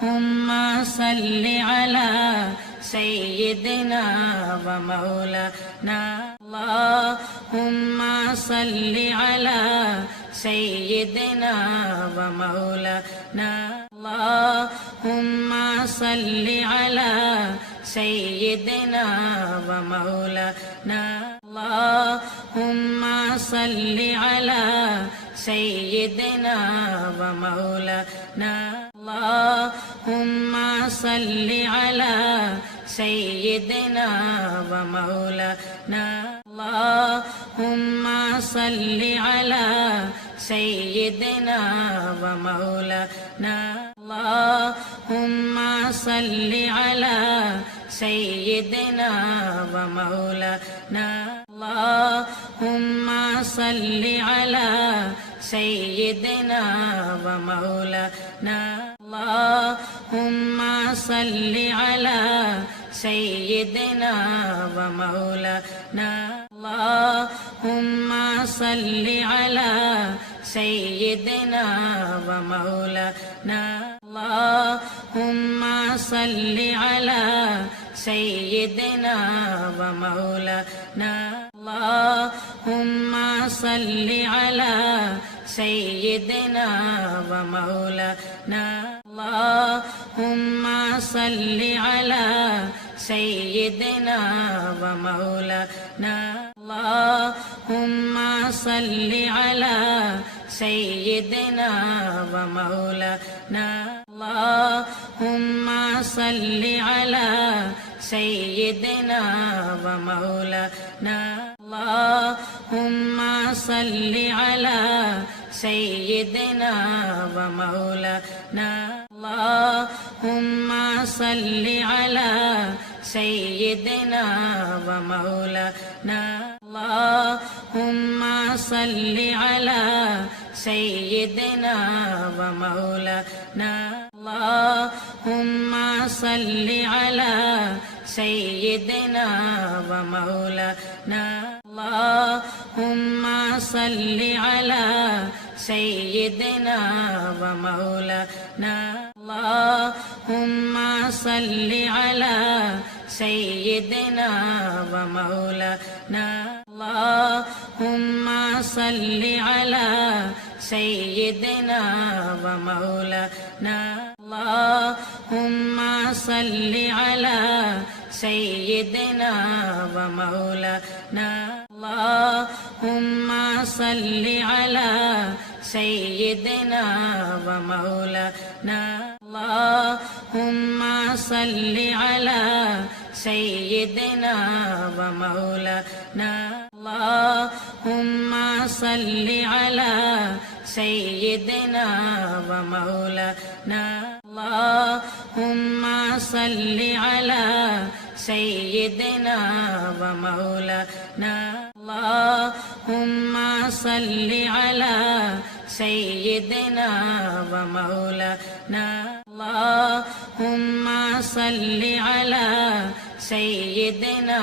हुम्मा सल्लि अला सय्यिदिना व मौलाना अल्लाहुम्मा सल्लि अला सय्यिदिना व मौलाना अल्लाहुम्मा सल्लि अला सय्यिदिना व मौलाना अल्लाहुम्मा सल्लि अला सय्यिदिना व मौलाना अल्लाहुम्मा सल्लि अला सय्यिदिना व मौलाना अल्लाहुम्मा सल्लि अला सय्यिदिना व मौलाना अल्लाहुम्मा सल्लि अला सय्यिदिना व मौलाना अल्लाहुम्मा सल्लि अला सय्यिदिना व मौलाना अल्लाहुम्मा सल्लि अला सय्यिदिना व मौलाना अल्लाहुम्मा सल्लि अला सय्यिदिना व मौलाना अल्लाहुम्मा सल्लि अला सय्यिदिना व मौलाना अल्लाहुम्मा सल्लि अला सय्यिदिना व मौलाना अल्लाहुम्मा सल्लि अला सय्यिदिना व मौलाना अल्लाहुम्मा सल्लि अला सय्यिदिना व मौलाना अल्लाहुम्मा सल्लि अला सय्यिदिना व मौलाना अल्लाहुम्मा सल्लि अला सय्यिदिना व मौलाना अल्लाहुम्मा सल्लि अला सय्यिदिना व मौलाना अल्लाहुम्मा सल्लि अला सय्यिदिना व मौलाना अल्लाहुम्मा सल्लि अला सय्यिदिना व मौलाना अल्लाहुम्मा सल्लि अला सय्यिदिना व मौलाना अल्लाहुम्मा सल्लि अला सय्यिदिना व मौलाना अल्लाहुम्मा सल्लि अला सय्यिदिना व मौलाना अल्लाहुम्मा सल्लि अला सय्यिदिना व मौलाना अल्लाहुम्मा सल्लि अला सय्यिदिना व मौलाना अल्लाहुम्मा सल्लि अला सय्यिदिना व मौलाना अल्लाहुम्मा सल्लि अला सय्यिदिना व मौलाना अल्लाहुम्मा सल्लि अला सय्यिदिना व मौलाना अल्लाहुम्मा सल्लि अला सय्यिदिना व मौलाना अल्लाहुम्मा सल्लि अला सय्यिदिना